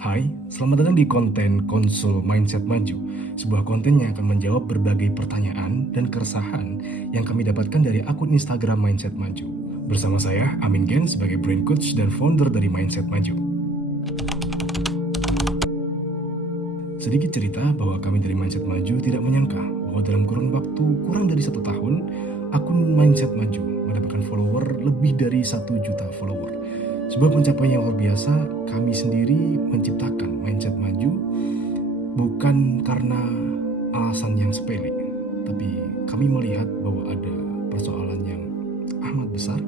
Hai, selamat datang di konten Konsul Mindset Maju, sebuah konten yang akan menjawab berbagai pertanyaan dan keresahan yang kami dapatkan dari akun Instagram Mindset Maju. Bersama saya, Amin Gen, sebagai brain coach dan founder dari Mindset Maju. Sedikit cerita bahwa kami dari Mindset Maju tidak menyangka bahwa dalam kurun waktu kurang dari 1 tahun, akun Mindset Maju mendapatkan follower lebih dari 1 juta follower. Sebuah pencapaian yang luar biasa. Kami sendiri menciptakan Mindset Maju bukan karena alasan yang sepele, tapi kami melihat bahwa ada persoalan yang amat besar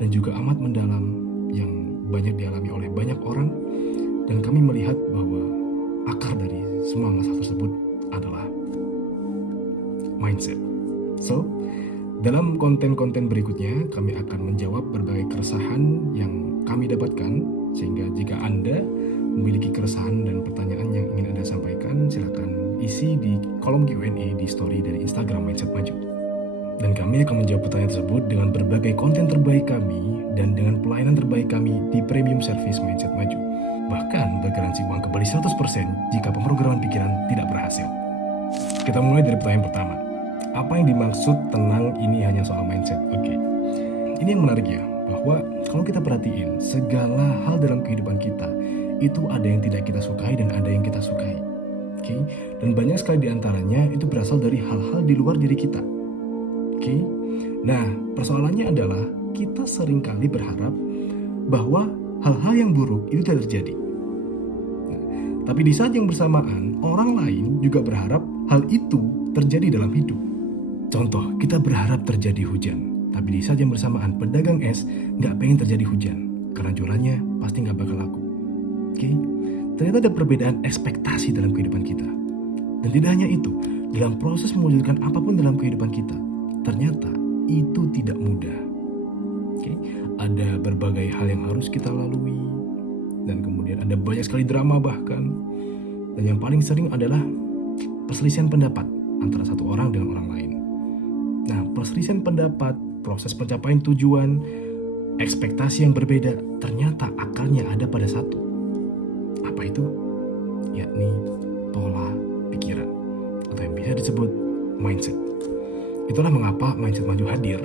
dan juga amat mendalam yang banyak dialami oleh banyak orang, dan kami melihat bahwa akar dari semua masalah tersebut adalah mindset. So, dalam konten-konten berikutnya kami akan menjawab berbagai keresahan yang kami dapatkan, sehingga jika Anda memiliki keresahan dan pertanyaan yang ingin Anda sampaikan, silakan isi di kolom Q&A di story dari Instagram Mindset Maju. Dan kami akan menjawab pertanyaan tersebut dengan berbagai konten terbaik kami dan dengan pelayanan terbaik kami di premium service Mindset Maju. Bahkan bergaransi uang kembali 100% jika pemrograman pikiran tidak berhasil. Kita mulai dari pertanyaan pertama. Apa yang dimaksud tenang ini hanya soal mindset? Oke. Ini yang menarik ya, bahwa kalau kita perhatiin, segala hal dalam kehidupan kita itu ada yang tidak kita sukai dan ada yang kita sukai. Oke. Dan banyak sekali diantaranya itu berasal dari hal-hal di luar diri kita. Oke. Nah, persoalannya adalah kita seringkali berharap bahwa hal-hal yang buruk itu tidak terjadi. Nah, tapi di saat yang bersamaan, orang lain juga berharap hal itu terjadi dalam hidup. Contoh, kita berharap terjadi hujan, tapi di saat yang bersamaan pedagang es nggak pengen terjadi hujan karena jualannya pasti nggak bakal laku. Oke, ternyata ada perbedaan ekspektasi dalam kehidupan kita. Dan tidak hanya itu, dalam proses mewujudkan apapun dalam kehidupan kita, ternyata itu tidak mudah. Oke, ada berbagai hal yang harus kita lalui, dan kemudian ada banyak sekali drama bahkan. Dan yang paling sering adalah perselisihan pendapat antara satu orang dengan orang lain. Nah, perselisihan pendapat, proses pencapaian tujuan, ekspektasi yang berbeda, ternyata akarnya ada pada satu. Apa itu? Yakni pola pikiran, atau yang bisa disebut mindset. Itulah mengapa Mindset Maju hadir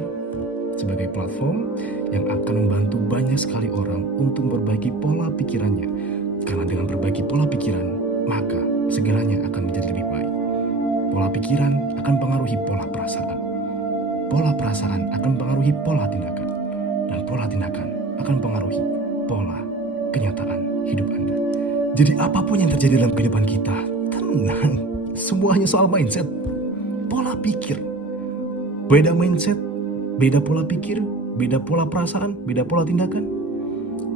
sebagai platform yang akan membantu banyak sekali orang untuk memperbaiki pola pikirannya. Karena dengan perbaiki pola pikiran, maka segalanya akan menjadi lebih baik. Pola pikiran akan pengaruhi pola perasaan. Pola perasaan akan pengaruhi pola tindakan. Dan pola tindakan akan pengaruhi pola kenyataan hidup Anda. Jadi apapun yang terjadi dalam kehidupan kita, tenang. Semuanya soal mindset. Pola pikir. Beda mindset, beda pola pikir, beda pola perasaan, beda pola tindakan.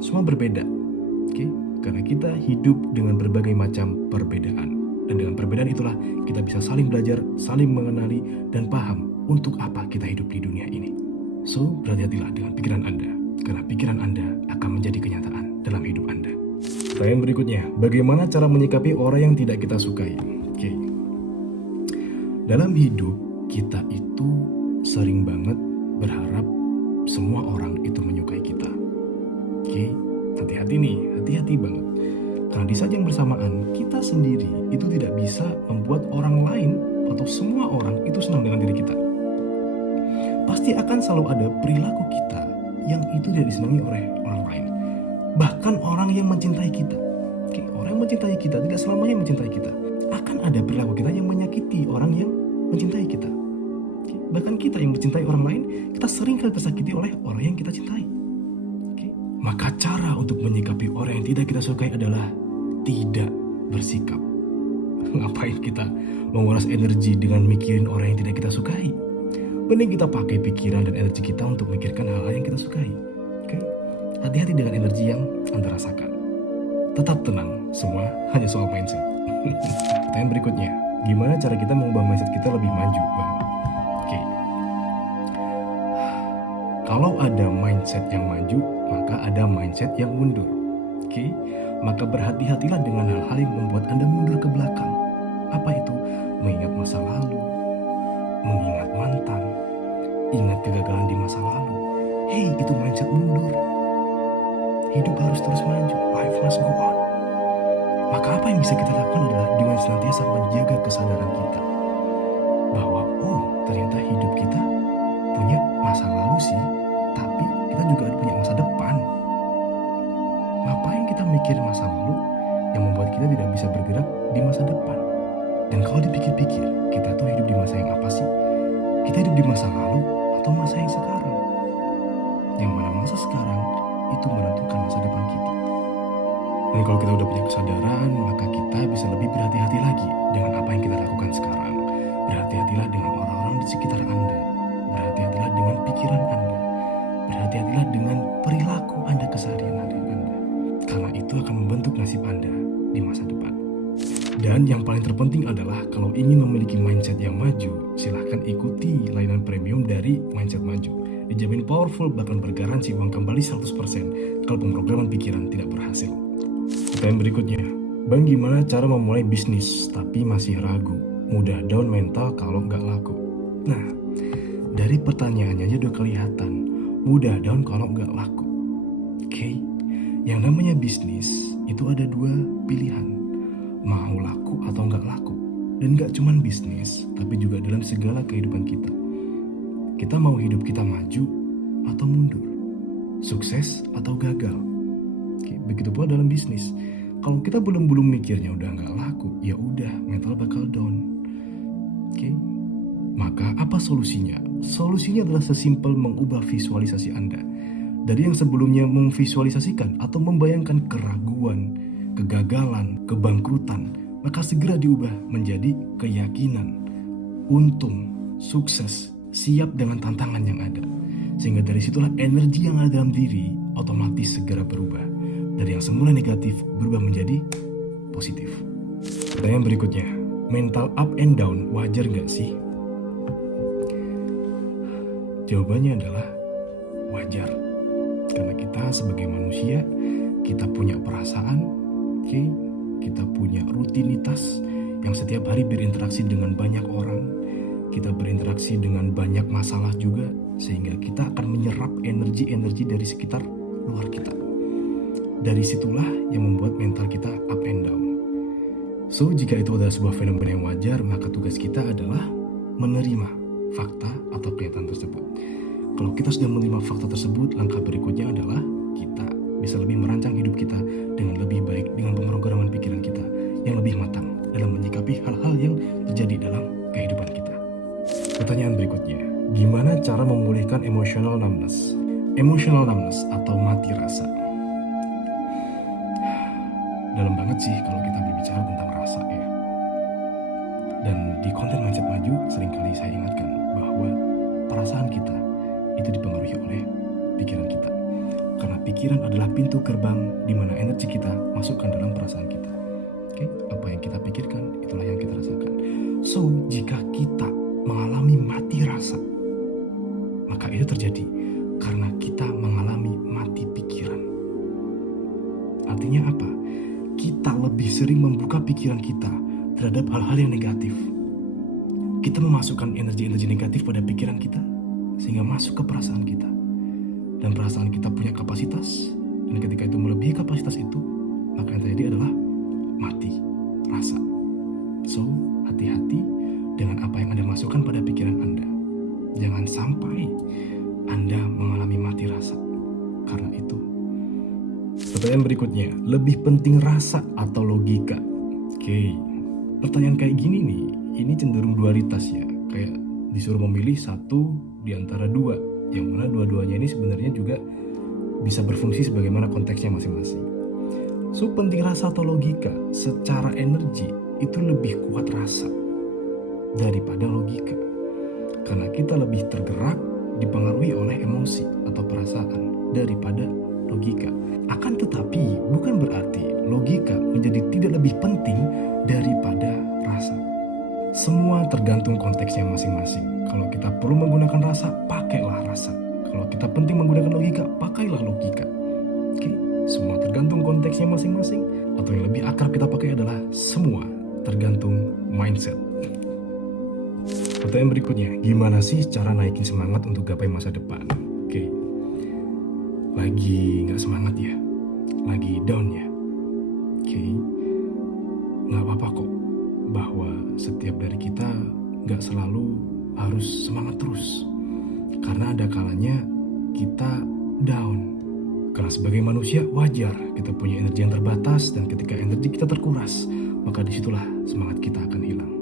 Semua berbeda. Oke? Karena kita hidup dengan berbagai macam perbedaan. Dan dengan perbedaan itulah kita bisa saling belajar, saling mengenali, dan paham untuk apa kita hidup di dunia ini. So, berhati-hatilah dengan pikiran Anda, karena pikiran Anda akan menjadi kenyataan dalam hidup Anda. Pertanyaan berikutnya, bagaimana cara menyikapi orang yang tidak kita sukai? Oke. Dalam hidup, kita itu sering banget berharap semua orang itu menyukai kita. Oke, hati-hati nih, hati-hati banget. Karena di saat yang bersamaan, kita sendiri itu tidak bisa membuat orang lain atau semua orang itu senang dengan diri kita. Pasti akan selalu ada perilaku kita yang itu tidak disenangi oleh orang lain. Bahkan orang yang mencintai kita. Oke, orang yang mencintai kita tidak selamanya mencintai kita. Akan ada perilaku kita yang menyakiti orang yang mencintai kita. Oke, bahkan kita yang mencintai orang lain, kita sering kali tersakiti oleh orang yang kita cintai. Oke, maka cara untuk menyikapi orang yang tidak kita sukai adalah tidak bersikap. Ngapain kita menguras energi dengan mikirin orang yang tidak kita sukai? Mending kita pakai pikiran dan energi kita untuk memikirkan hal-hal yang kita sukai. Oke? Hati-hati dengan energi yang Anda rasakan. Tetap tenang, semua hanya soal mindset. Pertanyaan berikutnya, gimana cara kita mengubah mindset kita lebih maju, Bang? Oke. Kalau ada mindset yang maju, maka ada mindset yang mundur. Oke? Maka berhati-hatilah dengan hal-hal yang membuat Anda mundur ke belakang. Apa itu? Mengingat masa lalu, mengingat mantan, ingat kegagalan di masa lalu. Hei, itu mindset mundur. Hidup harus terus maju. Life must go on. Maka apa yang bisa kita lakukan adalah dengan senantiasa menjaga kesadaran kita bahwa ternyata hidup kita punya masa lalu sih, tapi kita juga ada punya masa depan. Ngapain kita mikir masa lalu yang membuat kita tidak bisa bergerak di masa depan? Dan kalau dipikir-pikir, kita tuh hidup di masa yang apa sih? Kita hidup di masa lalu atau masa yang sekarang? Yang mana masa sekarang itu menentukan masa depan kita. Dan kalau kita udah punya kesadaran, maka kita bisa lebih berhati-hati lagi dengan apa yang kita lakukan sekarang. Berhati-hatilah dengan orang-orang di sekitar Anda. Berhati-hatilah dengan pikiran Anda. Berhati-hatilah dengan perilaku Anda keseharian hari Anda. Karena itu akan membentuk nasib Anda di masa depan. Dan yang paling terpenting adalah kalau ingin memiliki mindset yang maju, silahkan ikuti layanan premium dari Mindset Maju. Dijamin powerful, bahkan bergaransi uang kembali 100% kalau pemrograman pikiran tidak berhasil. Pertanyaan berikutnya, Bang, gimana cara memulai bisnis tapi masih ragu? Mudah down mental kalau nggak laku. Nah, dari pertanyaannya aja udah kelihatan, mudah down kalau nggak laku. Oke, yang namanya bisnis itu ada dua pilihan, mau laku atau nggak laku. Dan nggak cuman bisnis, tapi juga dalam segala kehidupan kita. Kita mau hidup kita maju atau mundur, sukses atau gagal. Oke, begitu pula dalam bisnis. Kalau kita belum mikirnya udah nggak laku, ya udah mental bakal down. Oke, maka apa solusinya? Solusinya adalah sesimpel mengubah visualisasi Anda. Dari yang sebelumnya memvisualisasikan atau membayangkan keraguan, kegagalan, kebangkrutan, maka segera diubah menjadi keyakinan, untung, sukses, siap dengan tantangan yang ada. Sehingga dari situlah energi yang ada dalam diri otomatis segera berubah. Dari yang semula negatif berubah menjadi positif. Pertanyaan berikutnya, mental up and down wajar nggak sih? Jawabannya adalah wajar. Karena kita sebagai manusia, kita punya perasaan, kita punya rutinitas yang setiap hari berinteraksi dengan banyak orang. Kita berinteraksi dengan banyak masalah juga, sehingga kita akan menyerap energi-energi dari sekitar luar kita. Dari situlah yang membuat mental kita up and down. So, jika itu adalah sebuah fenomena yang wajar, maka tugas kita adalah menerima fakta atau kenyataan tersebut. Kalau kita sudah menerima fakta tersebut, langkah berikutnya adalah kita bisa lebih merancang hidup kita dengan lebih baik, dengan pemrograman pikiran kita yang lebih matang dalam menyikapi hal-hal yang terjadi dalam kehidupan kita. Pertanyaan berikutnya, gimana cara memulihkan emotional numbness? Emotional numbness atau mati rasa. Dalam banget sih kalau kita berbicara tentang rasa ya. Dan di konten Mindset Maju seringkali saya ingatkan bahwa perasaan kita itu dipengaruhi oleh pikiran kita. Karena pikiran adalah pintu gerbang di mana energi kita masukkan dalam perasaan kita. Oke, apa yang kita pikirkan itulah yang kita rasakan. So, jika kita mengalami mati rasa, maka itu terjadi karena kita mengalami mati pikiran. Artinya apa? Kita lebih sering membuka pikiran kita terhadap hal-hal yang negatif. Kita memasukkan energi-energi negatif pada pikiran kita sehingga masuk ke perasaan kita. Dan perasaan kita punya kapasitas, dan ketika itu melebihi kapasitas itu, maka yang terjadi adalah mati rasa. So, hati-hati dengan apa yang Anda masukkan pada pikiran Anda. Jangan sampai Anda mengalami mati rasa karena itu. Pertanyaan berikutnya, lebih penting rasa atau logika? Oke, pertanyaan kayak gini nih, ini cenderung dualitas ya. Kayak disuruh memilih satu di antara dua, yang mana dua-duanya ini sebenarnya juga bisa berfungsi sebagaimana konteksnya masing-masing. So, penting rasa atau logika? Secara energi, itu lebih kuat rasa daripada logika. Karena kita lebih tergerak, dipengaruhi oleh emosi atau perasaan daripada logika. Akan tetapi bukan berarti logika menjadi tidak lebih penting daripada rasa. Semua tergantung konteksnya masing-masing. Kalau kita perlu menggunakan rasa, pakailah rasa. Kalau kita penting menggunakan logika, pakailah logika. Oke, semua tergantung konteksnya masing-masing. Atau yang lebih akrab kita pakai adalah semua tergantung mindset. Pertanyaan berikutnya, gimana sih cara naikin semangat untuk gapai masa depan? Oke, lagi nggak semangat ya, lagi down ya. Oke, Nggak apa-apa kok bahwa setiap dari kita nggak selalu harus semangat terus. Karena ada kalanya kita down. Karena sebagai manusia wajar kita punya energi yang terbatas, dan ketika energi kita terkuras, maka disitulah semangat kita akan hilang.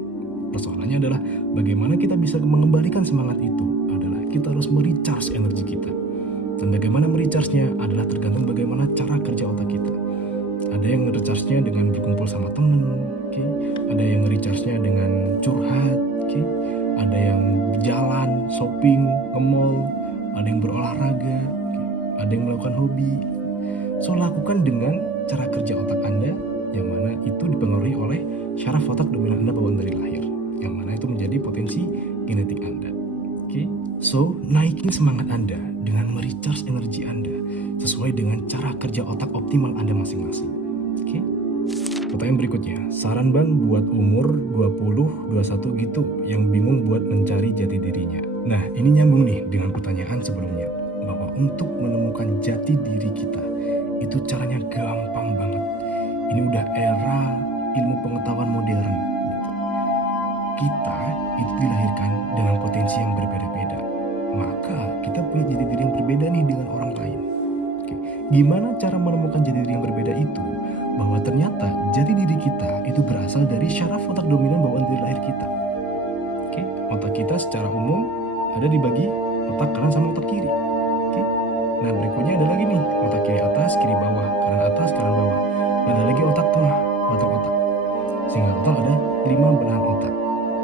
Persoalannya adalah bagaimana kita bisa mengembalikan semangat itu adalah kita harus merecharge energi kita. Dan bagaimana merecharge-nya adalah tergantung bagaimana cara kerja otak kita. Ada yang nge-recharge-nya dengan berkumpul sama temen, okay? Ada yang nge-recharge-nya dengan curhat, okay? Ada yang jalan, shopping, nge-mall, ada yang berolahraga, okay? Ada yang melakukan hobi. So, lakukan dengan cara kerja otak Anda yang mana itu dipengaruhi oleh syaraf otak dominan Anda bawaan dari lahir, yang mana itu menjadi potensi genetik Anda. Okay? So, naikin semangat Anda dengan merecharge energi Anda sesuai dengan cara kerja otak optimal Anda masing-masing. Oke? Pertanyaan berikutnya, saran Bang buat umur 20, 21 gitu yang bingung buat mencari jati dirinya. Nah, ini nyambung nih dengan pertanyaan sebelumnya, bahwa untuk menemukan jati diri kita itu caranya gampang banget. Ini udah era ilmu pengetahuan modern gitu. Kita itu dilahirkan dengan potensi yang berbeda-beda, maka kita punya jati diri yang berbeda nih dengan orang lain. Oke. Gimana cara menemukan jati diri yang berbeda itu? Bahwa ternyata jati diri kita itu berasal dari syaraf otak dominan bawaan dari lahir kita. Oke. Otak kita secara umum ada dibagi otak kanan sama otak kiri. Oke. Nah, berikutnya ada lagi nih otak kiri atas, kiri bawah, kanan atas, kanan bawah. Dan ada lagi otak tengah, batang otak. Sehingga total ada 5 belahan otak.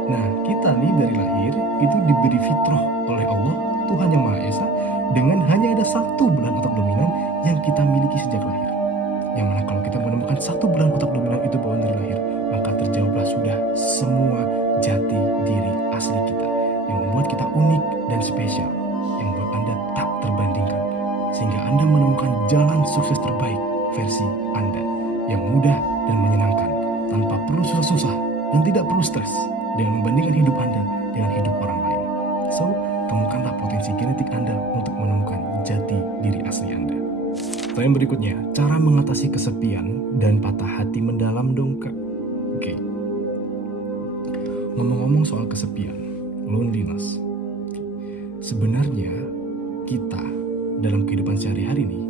Nah, kita nih dari lahir itu diberi fitrah oleh Allah, Tuhan Yang Maha Esa, dengan hanya ada satu belahan otak dominan yang kita miliki sejak lahir. Yang mana kalau kita menemukan satu belahan otak dominan itu bawaan dari lahir, maka terjawablah sudah semua jati diri asli kita, yang membuat kita unik dan spesial, yang membuat Anda tak terbandingkan, sehingga Anda menemukan jalan sukses terbaik versi Anda, yang mudah dan menyenangkan, tanpa perlu susah-susah dan tidak perlu stres dengan membandingkan hidup Anda dengan hidup orang lain. So, temukanlah potensi genetik Anda untuk menemukan jati diri asli Anda. Pertanyaan berikutnya, cara mengatasi kesepian dan patah hati mendalam dong Kak. Oke. Ngomong-ngomong soal kesepian, loneliness. Sebenarnya kita dalam kehidupan sehari-hari ini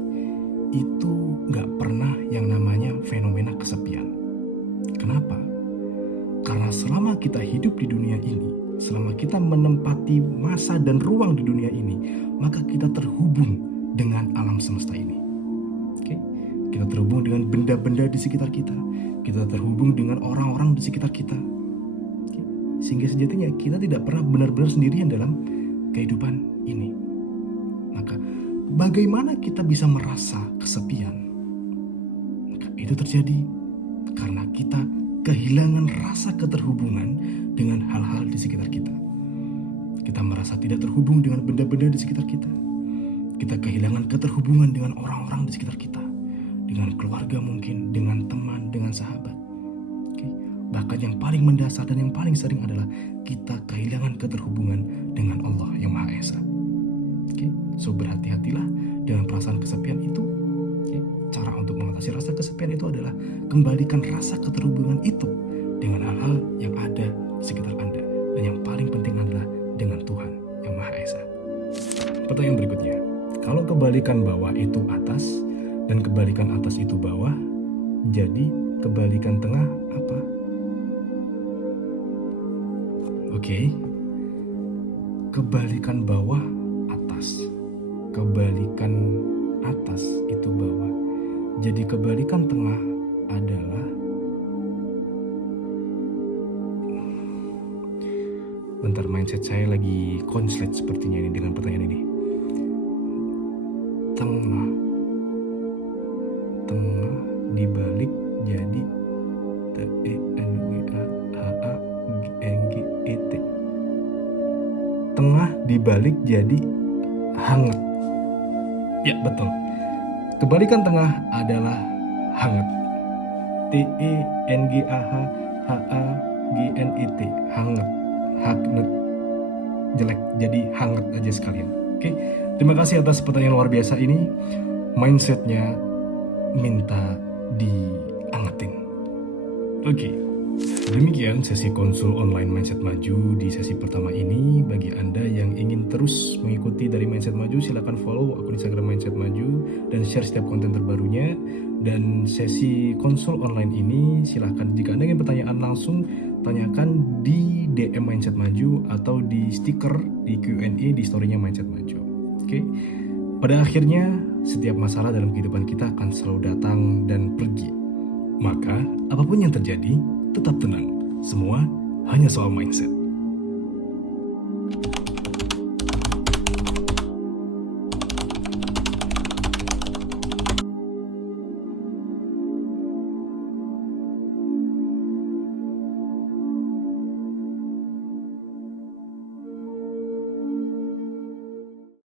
itu gak pernah yang namanya fenomena kesepian. Kenapa? Karena selama kita hidup di dunia ini, selama kita menempati masa dan ruang di dunia ini, maka kita terhubung dengan alam semesta ini. Oke? Kita terhubung dengan benda-benda di sekitar kita. Kita terhubung dengan orang-orang di sekitar kita. Oke? Sehingga sejatinya kita tidak pernah benar-benar sendirian dalam kehidupan ini. Maka bagaimana kita bisa merasa kesepian? Maka itu terjadi karena kita kehilangan rasa keterhubungan dengan hal-hal di sekitar kita. Kita merasa tidak terhubung dengan benda-benda di sekitar kita. Kita kehilangan keterhubungan dengan orang-orang di sekitar kita, dengan keluarga mungkin, dengan teman, dengan sahabat. Oke. Bahkan yang paling mendasar dan yang paling sering adalah kita kehilangan keterhubungan dengan Allah Yang Maha Esa. Oke. So, berhati-hatilah dengan perasaan kesepian itu. Oke. Cara untuk mengatasi rasa kesepian itu adalah kembalikan rasa keterhubungan itu dengan hal-hal yang ada di sekitar Anda. Dan yang paling penting adalah dengan Tuhan Yang Maha Esa. Pertanyaan berikutnya, kalau kebalikan bawah itu atas dan kebalikan atas itu bawah, jadi kebalikan tengah apa? Oke. Kebalikan bawah atas, kebalikan atas itu bawah. Jadi kebalikan tengah adalah, bentar, mindset saya lagi konslet sepertinya ini dengan pertanyaan ini. Tengah dibalik jadi TENGHAAGNGET. Tengah dibalik jadi hangat. Ya, betul. Kebalikan tengah adalah hangat. TENGAHHAGNET, hangat. Hangat jelek, jadi hangat aja sekalian. Oke, terima kasih atas pertanyaan luar biasa ini. Mindsetnya minta diangetin. Oke, demikian sesi konsul online Mindset Maju di sesi pertama ini. Bagi Anda yang ingin terus mengikuti dari Mindset Maju, silakan follow akun Instagram Mindset Maju dan share setiap konten terbarunya. Dan sesi konsul online ini silakan jika Anda ingin pertanyaan langsung, tanyakan di DM Mindset Maju atau di stiker di Q&A di story-nya Mindset Maju. Oke. Pada akhirnya, setiap masalah dalam kehidupan kita akan selalu datang dan pergi. Maka, apapun yang terjadi, tetap tenang. Semua hanya soal mindset.